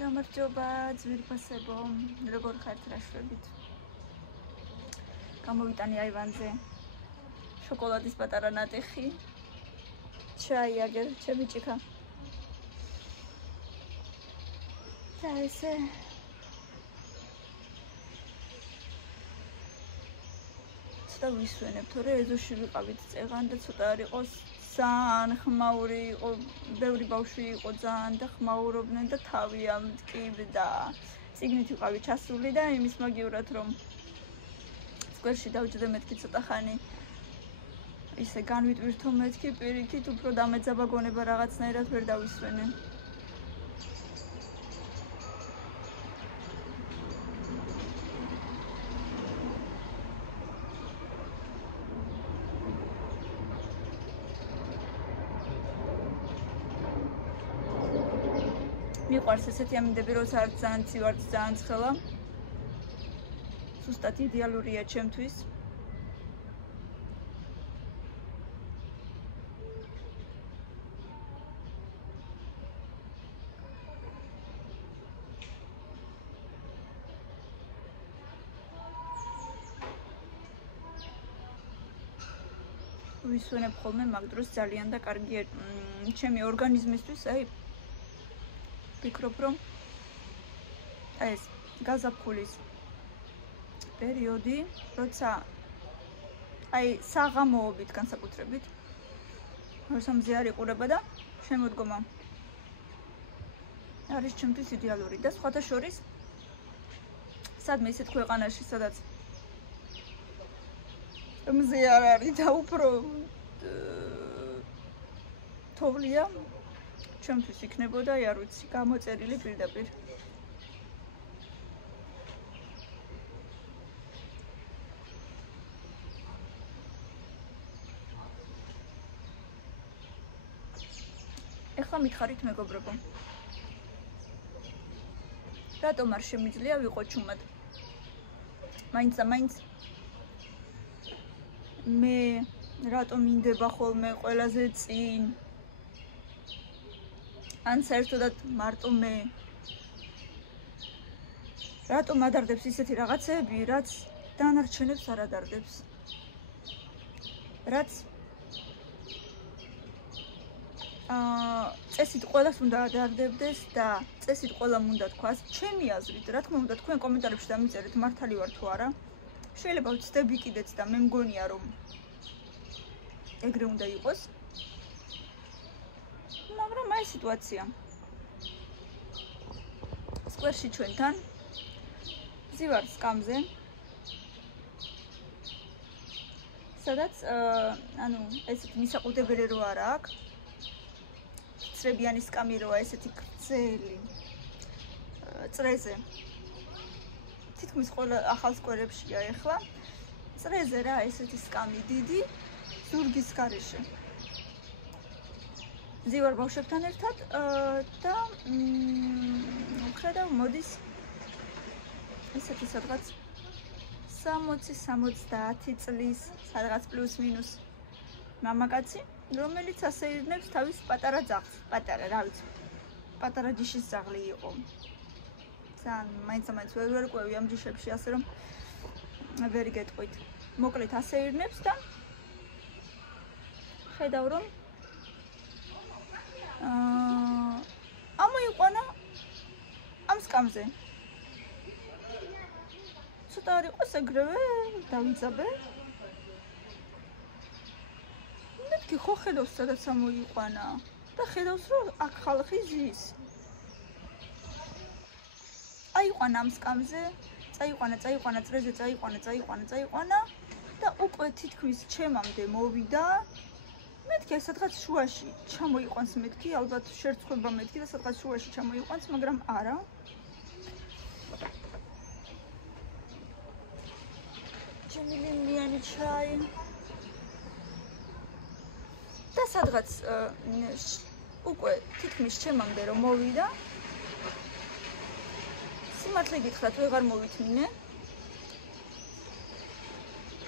გამარჯობა ძვირფასებო, როგორ ხართ რა შვებით? გამოვიტანი აივანზე შოკოლადის პატარა ნატეხი. ჩაი აგერ, ჩემი ჭიქა. და ესე ცოტა ვისვენებ, თორე ეზოში ვიყავით წეღან და ცოტა არ იყოს ძალიან ხმაური იყო, ბევრი ბავშვი იყო ძალიან და ხმაურობდნენ და თავი ამტკივდა. წიგნით ვიყავი ჩასული და იმის მაგივრად რომ სკვერში დავჭდე მეთქი ცოტა ხანი ისე განვიტვირთო მეთქი პირიქით უფრო დამეძაბა გონება რაღაცნაირად ვერ დავისვენე. მიყვარს ესეთი ამინდები, როცა არ ძალიან ცივარ, ძალიან ცხელა. ზუსტად იდეალურია ჩემთვის. ვისვენებ ხოლმე მაგ დროს ძალიან და კარგია ჩემი ორგანიზმისთვის, აი ვფიქრობ რომ ეს გაზაფხულის პერიოდი, როცა აი საღამოობით განსაკუთრებით როცა მზე არ იყურება და შემოდგომა არის ჩემთვის იდეალური და სხვათა შორის სადმე ისეთ ქვეყანაში, სადაც მზე არ არის და უფრო თოვლია ჩემთვის იქნებოდა, არ ვიცი, გამოწერილი პირდაპირ. ეხლა მითხარით მეგობრებო. რატომ არ შემიძლია ვიყო ჩუმად? მაინც მე რატომ მინდება ხოლმე ყველაზე წინ? ან საერთოდად მარტო მე რატომ ადარდებს ისეთი რაღაცები, რაც დანარჩენებს არ ადარდებს? რაც წესით ყველას უნდა ადარდებდეს და წესით ყველამ უნდა თქვას, ჩემი აზრით, რა თქმა უნდა, თქვენ კომენტარებში დამიწერეთ მართალი ვარ თუ არა. შეიძლება ვცდები კიდეც და მე მგონია რომ ეგრე უნდა იყოს. მაგრამ აი სიტუაცია. სკვერში ჩვენთან ვზივარ სკამზე. სადაც ანუ ესეთი მისაყუდებელი რო არა აქვს. წრებიანი სკამი როა ესეთი გრძელი წრეზე. თითქმის ყველა ახალ სკვერებშია ეხლა. წრეზე რა ესეთი სკამი დიდი ზურგის გარეშე. ვზივარ ბავშვებთან ერთად და ვხედავ მოდის ესეთი სადღაც 60-70 წლის სადღაც პლუს მინუს მამაკაცი, რომელიც ასეირნებს თავის პატარა ძაღლს. პატარა, რა ვიცი. პატარა ჯიშის ძაღლი იყო. ძალიან მაინც ვერ ვერკვევი ამ ჯიშებში, ასე რომ ვერ გეტყვით. მოკლედ ასეირნებს და ხედავ რომ ამოიყვანა ამ სკამზე. ცოტა არ იყოს ეგრევე დავიძაბე. მეთქი ხო ხედავს სადაც ამოიყვანა და ხედავს რომ აქ ხალხი ზის. აიყვანა ამ სკამზე, წაიყვანა წრეზე, წაიყვანა და უკვე თითქმის ჩემამდე მოვიდა. მეთქი სადღაც შუაში ჩამოიყვანს მეთქი, ალბათ შერცხვება მეთქი და სადღაც შუაში ჩამოიყვანს, მაგრამ არა. ჩემი ლიმიანი ჩაი. და სადღაც უკვე თითქმის ჩემამდე რომ მოვიდა. სიმართლე გითხრათ, ვეღარ მოვითმინე.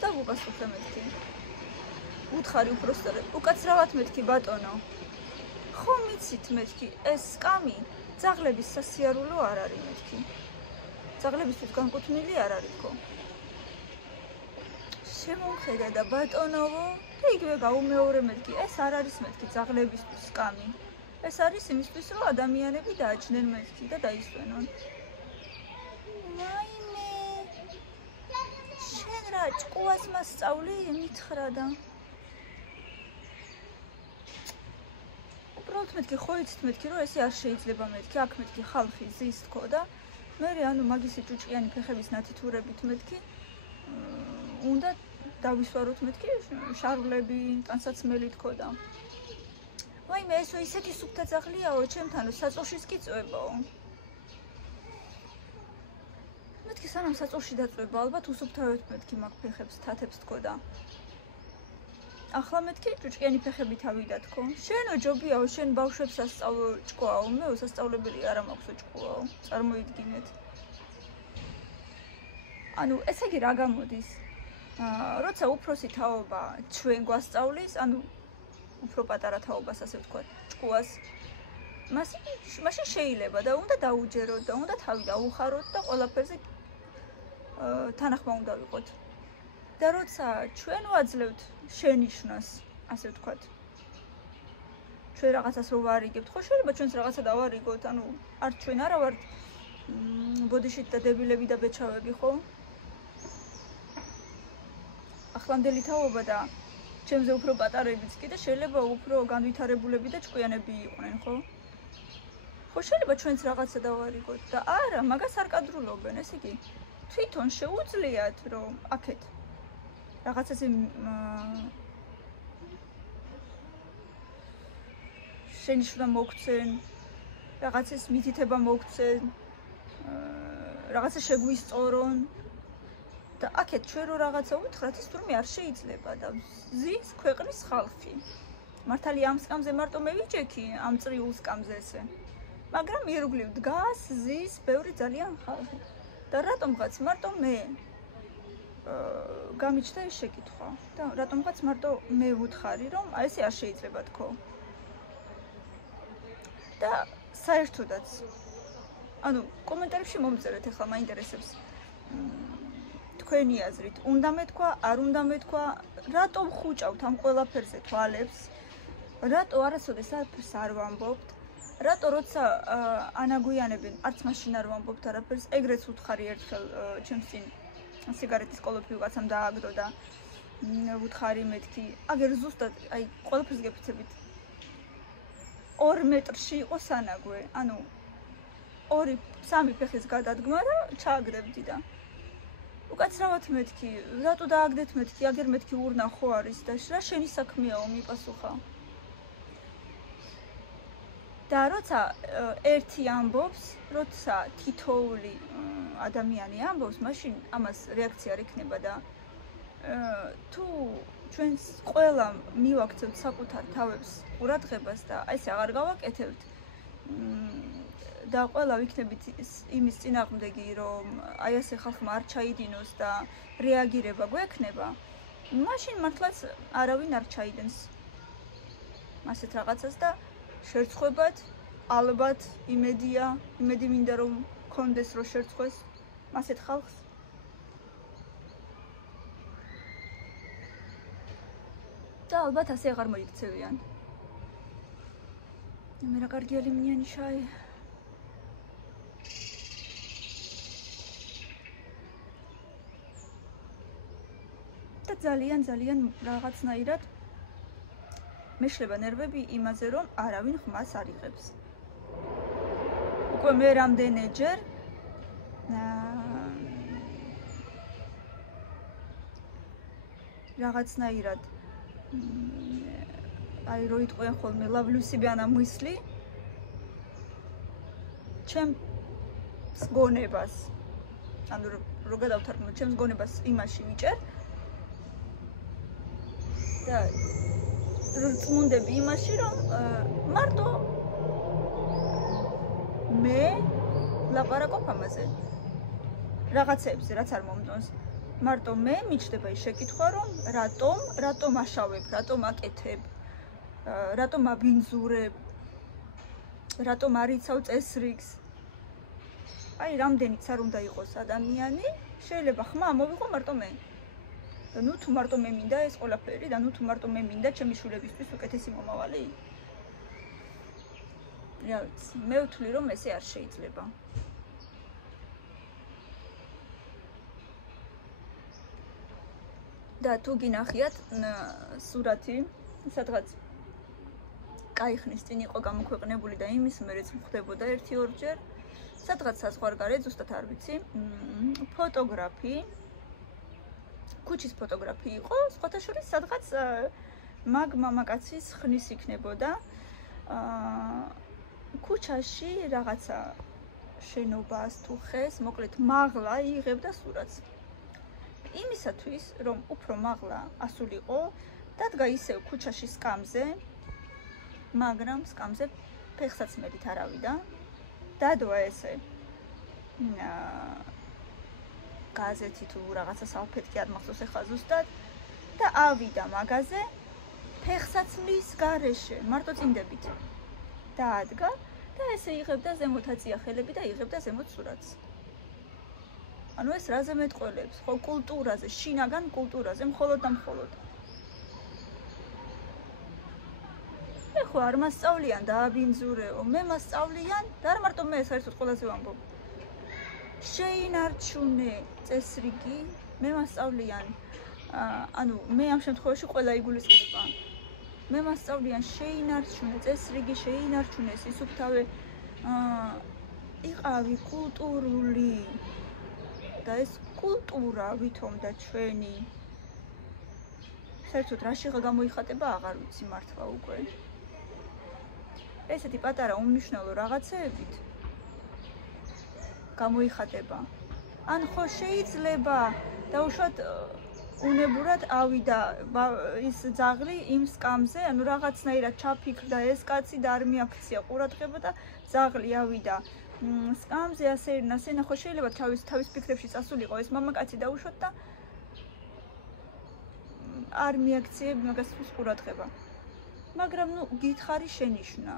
და უპასუხე მეთქი. უთხარი უბრალოდ უკაცრავად მეთქი ბატონო. ხო მიცით მეთქი ეს სკამი ძაღლების სასიარულო არ არის მეთქი. ძაღლებისთვის განკუთვნილი არ არის თქო. შემომხედა და ბატონოვო და იგივე გაუმეორე მეთქი. ეს არ არის მეთქი ძაღლებისთვის სკამი. ეს არის იმისთვის, რომ ადამიანები დააჩნენ მეთქი და დაისვენონ. მაიმე შენ რა ჭკუას მასწავლი მითხრა და უბრალოდ მეთქი ხო იცით მეთქი რომ ესე არ შეიძლება მეთქი აქ მეთქი ხალხი ზის თქო და მე ანუ მაგისი ჭუჭყიანი ფეხების ნათითურებით მეთქი უნდა დავისვაროთ მეთქი შარვლები ტანსაცმელი თქო და ვაიმე ესო ისეთი სუფთა ძაღლიაო ჩემთანო საწოლშიც კი წვებაო მეთქი სანამ საწოლში დაწვება ალბათ უსუფთავებთ მეთქი მაგ ფეხებს თათებს თქო და ახლა მეთქი ჭუჭყიანი ფეხები თავიდა თქო შენო ჯობიაო შენ ბავშვებს ასწავლო ჭკუაო მე უსასწავლებელი არა მაქვსო ჭკუაო წარმოიდგინეთ ანუ ესე იგი რა გამოდის როცა უფროსი თაობა ჩვენ გვასწავლის ანუ უფრო პატარა თაობას ასე ვთქვათ ჭკუას მაშინ შეიძლება და უნდა დაუჯეროთ და უნდა თავი დაუხაროთ და ყველაფერზე თანახმა უნდა ვიყოთ და როცა ჩვენ ვაძლევთ შენიშვნას ასე ვთქვათ ჩვენ რაღაცას რო ვარიგებთ ხო შეიძლება ჩვენს რაღაცა დავარიგოთ ანუ არ ჩვენ არა ვართ ბოდიშით და დებილები და ბეჩავები ხო ახლანდელი თაობა და ჩემზე უფრო პატარებიც კი და შეიძლება უფრო განვითარებულები და ჭკვიანები იყვნენ ხო ხო შეიძლება ჩვენც რაღაცა დავარიგოთ და არა მაგას არ კადრულობენ ესე იგი თვითონ შეუძლიათ რომ აქეთ რაღაცაზე შენიშვნა მოგცენ რაღაცის მითითება მოგცენ რაღაცა შეგვისწორონ და აქეთ ჩვენ რო რაღაცა უთხრათ ის თურმე არ შეიძლება და ზის ქვეყნის ხალხი მართალია ამ სკამზე მარტო მე ვიჭექი ამ წრიულ სკამზე ესე მაგრამ ირგვლივ დგას ზის ბევრი ძალიან ხალხი და რატომღაც მარტო მე გამიჩნდა ეს შეკითხვა და რატომღაც მარტო მე ვუთხარი რომ აი ესე არ შეიძლება თქო და საერთოდაც ანუ კომენტარებში მომწერეთ ახლა მაინტერესებს თქვენი აზრით უნდა მეთქვა არ უნდა მეთქვა რატომ ხუჭავთ ამ ყველაფერზე თვალებს რატო არასოდეს არაფერს არ ვამბობთ რატო როცა ანაგვიანებენ არც მაშინ არ ვამბობთ არაფერს ეგრეც უთხარი ერთხელ ჩემს წინ სიგარეტის კოლოფი ვიღაცამ დააგდო და ვუთხარი მეთქი აგერ ზუსტად აი ყველაფერს გეფიცებით 2 მეტრში იყო სანაგვე ანუ 2-3 ფეხის გადადგმა და ჩააგდებდი და უკაცრავად მეთქი რატო დააგდეთ მეთქი აგერ მეთქი ურნა ხო არის და რა შენი საქმეაო მიპასუხა და როცა ერთი ამბობს როცა თითოეული ადამიანი ამბობს მაშინ ამას რეაქცია არ იქნება და თუ ჩვენს ყველა მივაქცევთ საკუთარ თავებს ყურადღებას და აი ესე აღარ გავაკეთებთ და ყველა ვიქნებით იმის წინააღმდეგი რომ აი ესე ხალხმა არ ჩაიდინოს და რეაგირება გვექნება მაშინ მართლაც არავინ არ ჩაიდენს ასეთ რაღაცას და შერცხვებად ალბათ იმედი მინდა რომ კონდეს რომ შერცხვეს ასეთ ხალხს და ალბათ ასე აღარ მოიქცევიან მე რა კარგი ალუმინიანი შაი და ძალიან რაღაცნაირად მეშლება ნერვები იმაზე რომ არავინ ხმას არ იღებს უკვე მე რამდენჯერ რაღაცნაირად აი რო იტყვიან ხოლმე ლავლუსიბიანა მისლი ჩემს გონებას ანუ რო გადავთარგმნო ჩემს გონებას იმაში ვიჭერ და წმუნდები იმაში რომ მარტო მე ლაპარაკობ ამაზე რაღაცებზე რაც არ მომწონს მარტო მე მიჩნდება ის შეკითხვა რომ რატომ აშავებ რატომ აკეთებ რატომ აბინძურებ რატომ არ იცავ წესრიგს? აი, რამდენიც არ უნდა იყოს ადამიანი, შეიძლება ხმა მოვიყო მარტო მე. და ნუ თუ მარტო მე მინდა ეს ყველაფერი და ნუ თუ მარტო მე მინდა ჩემი შვილებისთვის უკეთესი მომავალი. რა ვიცი, მე ვთვლი რომ ესე არ შეიძლება. და თუ გინახიათ სურათი, სადღაც კაი ხნის წინ იყო გამოქვეყნებული და იმის მერეც ხდებოდა 1-2 ჯერ. სადღაც საზღვარგარეთ, ზუსტად არ ვიცი, ფოტოგრაფი, ქუჩის ფოტოგრაფი იყო, სხვათა შორის სადღაც მაგ მამაკაცის ხნის იქნებოდა. ქუჩაში რაღაცა შენობას თუ ხეს, მოკლედ მაღლა იღებდა სურათს. იმისათვის, რომ უფრო მაღლა ასულიყო, დადგა ისევ ქუჩაში სკამზე, მაგრამ სკამზე ფეხსაცმელით არ ავიდა. დადვა ესე გაზეთი თუ რაღაცა салფეტკი არ მახსოვს ახლა ზუსტად და ავიდა მაგაზე ფეხსაცმლის გარეშე მარტო წინდებით დაადგა და ესე იღებდა ზემოთ აწია ხელები და იღებდა ზემოთ სურათს. ანუ ეს რაზე მეტყველებს, ხო კულტურაზე, შინაგან კულტურაზე, მხოლოდ და მხოლოდ. მე ხო არ მასწავლიან დააბინძურეო, მე მასწავლიან და არ მარტო მე საერთოდ ყველაზე ვამბობ. შეინარჩუნე წესრიგი, მე მასწავლიან, ანუ მე ამ შემთხვევაში ყველა იგულისხმება. მე მასწავლიან შეინარჩუნე წესრიგი, შეინარჩუნე სისუფთავე, იყავი კულტურული და ეს კულტურა ვითომ და ჩვენი საერთოდ რა შეღა გამოიხატება აღარ ვიცი მართლა უკვე. ესეთი პატარა უმნიშვნელო რაღაცეებით გამოიხატება. ან ხო შეიძლება დაუშვათ უნებურად ავიდა ის ძაღლი იმ სკამზე, ანუ რაღაცნაირად ჩაფიქრდა ეს კაცი და არ მიაქცია ყურადღება და ძაღლი ავიდა სკამზე ასე ხო შეიძლება თავის ფიქრებში წასულიყო ეს მამაკაცი დაუშვათ და არ მიაქცია მაგას ყურადღება. მაგრამ ნუ გითხარი შენიშვნა.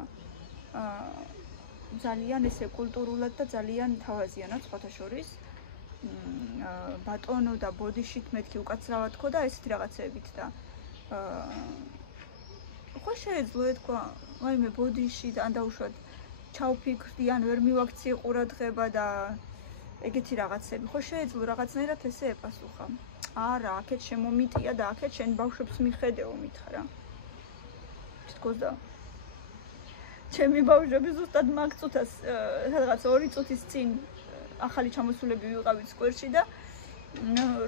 ძალიან ესე კულტურულად და ძალიან თავაზიანად სხვათა შორის ბატონო და ბოდიშით მეთქი უკაცრავად ხო და ესეთი რაღაცეებით და ხო შეეძლო ეთქვა აი მე ბოდიში და ან დაუშვათ ჩავფიქრდი ან ვერ მივაქციე ყურადღება და ეგეთი რაღაცები ხო შეეძლო რაღაცნაირად ესე ეპასუხა. არა, აქეთ შემომიტია და აქეთ შენ ბავშვებს მიხედეო მითხრა. თქოს და ჩემი ბავშვები ზუსტად მაგ წუთას რაღაც 2 წუთის წინ ახალი ჩამოსულები ვიყავით სკვერში და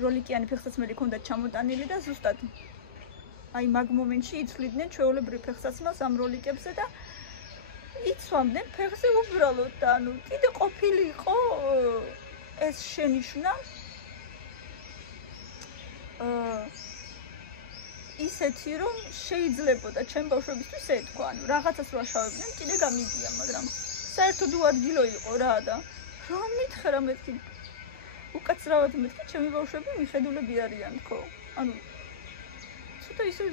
როლიკიანი ფეხსაცმელი ჰქონდათ ჩამოტანილი და ზუსტად აი მაგ მომენტში იცვლიდნენ ჩვეულებრივ ფეხსაცმელს ამ როლიკებზე და იცვამდნენ ფეხზე უბრალოდ და ანუ კიდე ყოფილიყო ეს შენიშვნა ისეთი რომ შეიძლებოდა ჩემ ბავშვებისთვის ეთქვა, ანუ რაღაცას რო აშავებდნენ, კიდე გამიგია, მაგრამ საერთოდ უადგილო იყო რა და რომ მითხრა მეთქი უკაცრავად მეთქი ჩემი ბავშვები მიხედულები არიან თქო. ანუ ცოტა ისე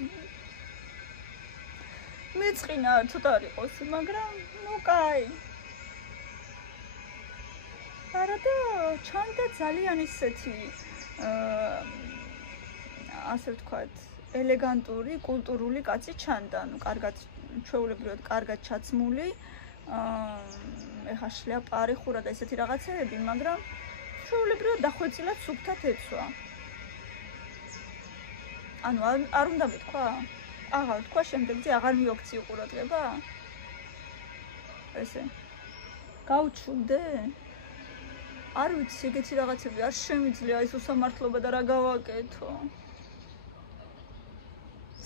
მეწყინა ცოტა არ იყოს, მაგრამ ნუ კაი. არა და ჩანდა ძალიან ისეთი ასე ვთქვათ ელეგანტური, კულტურული კაცი ჩანდა, ანუ კარგად ჩვეულებრივად კარგად ჩაცმული, ეხა შლაპა არ ეხურა და ესეთი რაღაცეები, მაგრამ ჩვეულებრივად დახვეწილად სუფთად ეცვა. ანუ არ უნდა მეთქვა? აღარ თქვა შემდეგზე აღარ მიოქცი ყურადღება? ესე. გავჩუნდე? არ ვიცი, ეგეთი რაღაცები არ შემიძლია ის უსამართლობა და რა გავაკეთო.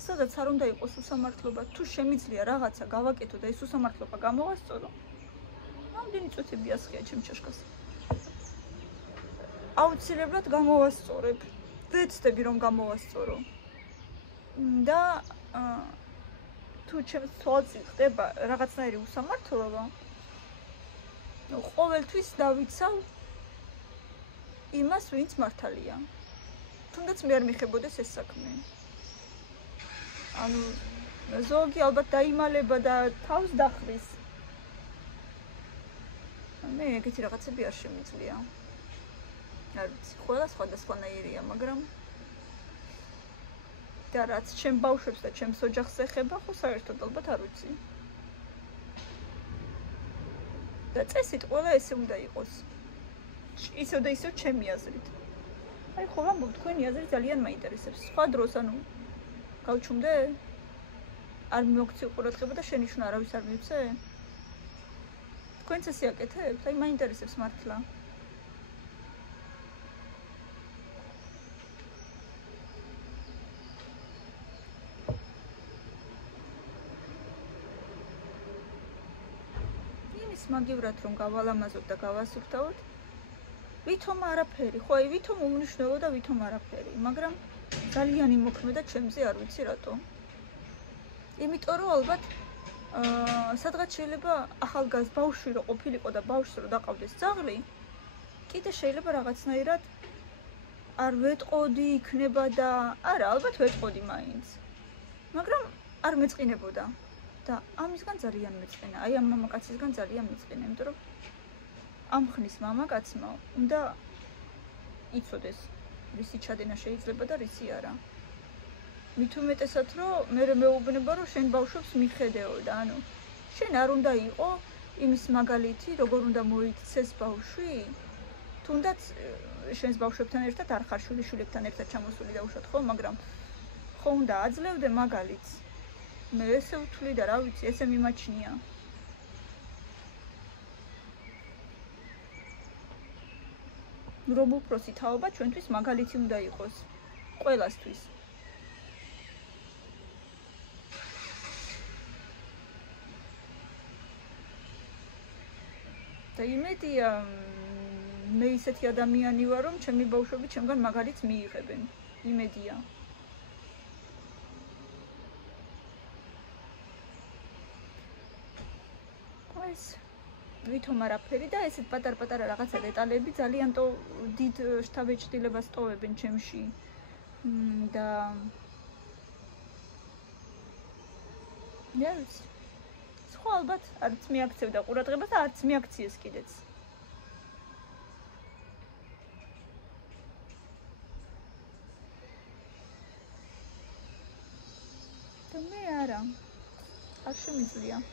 სადაც არ უნდა იყოს უსამართლობა, თუ შემიძლია რაღაცა გავაკეთო და ის უსამართლობა გამოვასწორო. რამდენი წუთი მიასხია ჩემ ჩაშკას. აუცილებლად გამოვასწორებ. ვეცდები რომ გამოვასწორო. და თუ ჩემს თვალწინ ხდება რაღაცნაირი უსამართლობა, ყოველთვის დავიცავ იმას, ვინც მართალია. თუნდაც მე არ მიხებოდეს ეს საქმე. ანუ ზოგი ალბათ დაიმალება და თავს დახრის. მე ეგეთი რაღაცები არ შემიძლია. არ ვიცი, ყველა სხვადასხვანაირია, მაგრამ და რაც ჩემ ბავშვებს და ჩემს ოჯახს ეხება, ხო საერთოდ ალბათ არ ვიცი. და წესით ყველა ესე უნდა იყოს. ისევ და ისევ ჩემი აზრით. აი ხო ვამბობ, თქვენი აზრი ძალიან მაინტერესებს. სხვა დროს ანუ გავჩუმდე? არ მოგცი ყურადღება და შენიშვნა არავის არ მივცე? თქვენც ესე აკეთებთ? აი მაინტერესებს მართლა. მაგივრად რომ გავალამაზოთ და გავასუფთავოთ. ვითომ არაფერი, ხო აი ვითომ უმნიშვნელო და ვითომ არაფერი, მაგრამ ძალიან იმოქმედა ჩემზე, არ ვიცი რატო. იმიტომ რომ ალბათ სადღაც შეიძლება ახალგაზრდა ბავშვი რო ყოფილიყო და ბავშვს რო დაყავდეს ძაღლი, კიდე შეიძლება რაღაცნაირად არ ვეტყოდი იქნება და არა, ალბათ ვეტყოდი მაინც. მაგრამ არ მეწყინებოდა. და ამისგან ძალიან მეწყინა, აი ამ მამაკაცისგან ძალიან მეწყინა, იმიტომ რომ ამ ხნის მამაკაცმა უნდა იცოდეს, რისი ჩადენა შეიძლება და რისი არა. მით უმეტესად, რომ მე მეუბნება, რომ შენ ბავშვებს მიხედეო და ანუ შენ არ უნდა იყო იმის მაგალითი, როგორ უნდა მოიქცეს ბავშვი, თუნდაც შენს ბავშვებთან ერთად არ ხარ შვილიშვილებთან ერთად ჩამოსული და უშოთ ხო, მაგრამ ხო უნდა აძლევდე მაგალითს. მე ესე ვთვლი და რა ვიცი, ესე მიმაჩნია. რომ უფროსი თაობა ჩვენთვის მაგალითი უნდა იყოს. ყველასთვის. და იმედია მე ისეთი ადამიანი ვარ, რომ ჩემი ბავშვები ჩემგან მაგალითს მიიღებენ. იმედია. ეს ვითომ არაფერი და ესეთ პატარ-პატარა რაღაცა დეტალები ძალიან დიდ შთაბეჭდილებას ტოვებენ ჩემში და ნერვს სხვა ალბათ არც მიაქცევდა ყურადღებას და არც მიაქციეს კიდეც. და მე არა არ შემიძლია.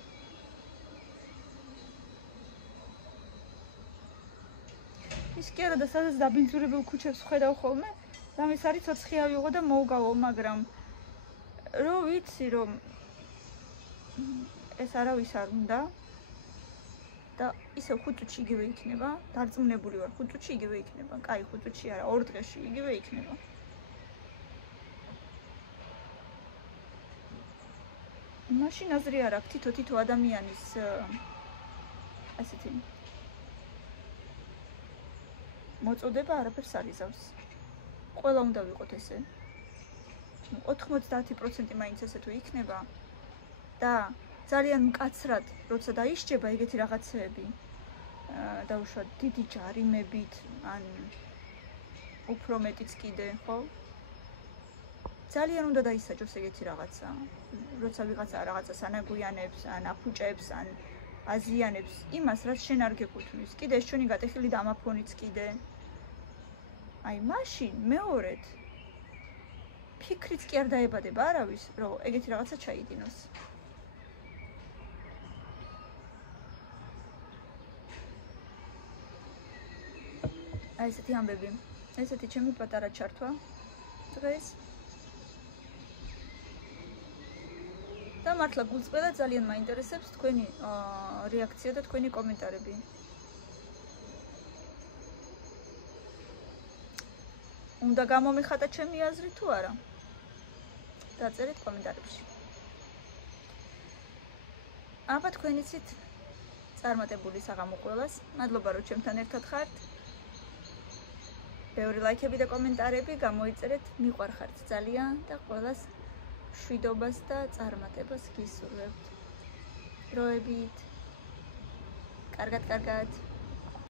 ის კი არა და სადაც დაბინძურებულ ქუჩებს ხედავ ხოლმე, რამის არის ცოცხი ავიღო და მოვგავო, მაგრამ რო ვიცი რომ ეს არავის არ უნდა და ისევ 5 წუთში იგივე იქნება, დარწმუნებული ვარ 5 წუთში იგივე იქნება. კაი 5 წუთში არა, 2 დღეში იგივე იქნება. მაშინ აზრი არ აქვს თითო ადამიანის ასეთი მოწოდება არაფერს არ იზავს. ყველა უნდა ვიყოთ ესე. 90% მაინც ესე თუ იქნება და ძალიან მკაცრად, როცა დაიშჭება ეგეთი რაღაცეები, დაუშვათ დიდი ჯარიმებით, ან უფრო მეტიც კიდე, ხო? ძალიან უნდა დაისაჯოს ეგეთი რაღაცა. როცა ვიღაცა რაღაცას ანაგვიანებს, ან აფუჭებს, ან აზიანებს იმას, რაც შენ არ გეკუთვნის. კიდე ეს ჩვენი გატეხილი დამაფონიც კიდე. აი მაშინ მეორედ ფიქრიც კი არ დაებადება არავის, რომ ეგეთი რაღაცა ჩაიდინოს. აი ესეთი ამბები, ესეთი ჩემი პატარა ჩართვა დღეს. და მართლა გულწრფელად ძალიან მაინტერესებს თქვენი რეაქცია და თქვენი კომენტარები. უნდა გამომიხატა ჩემი აზრი თუ არა? დაწერეთ კომენტარებში. აბა თქვენიცით წარმატებული საღამო ყველას. მადლობა რომ ჩემთან ერთად ხართ. ბევრი ლაიქები და კომენტარები გამოიწერეთ, მიყვარხართ ძალიან და ყველას მშვიდობას და წარმატებას გისურვებთ. დროებით. კარგად.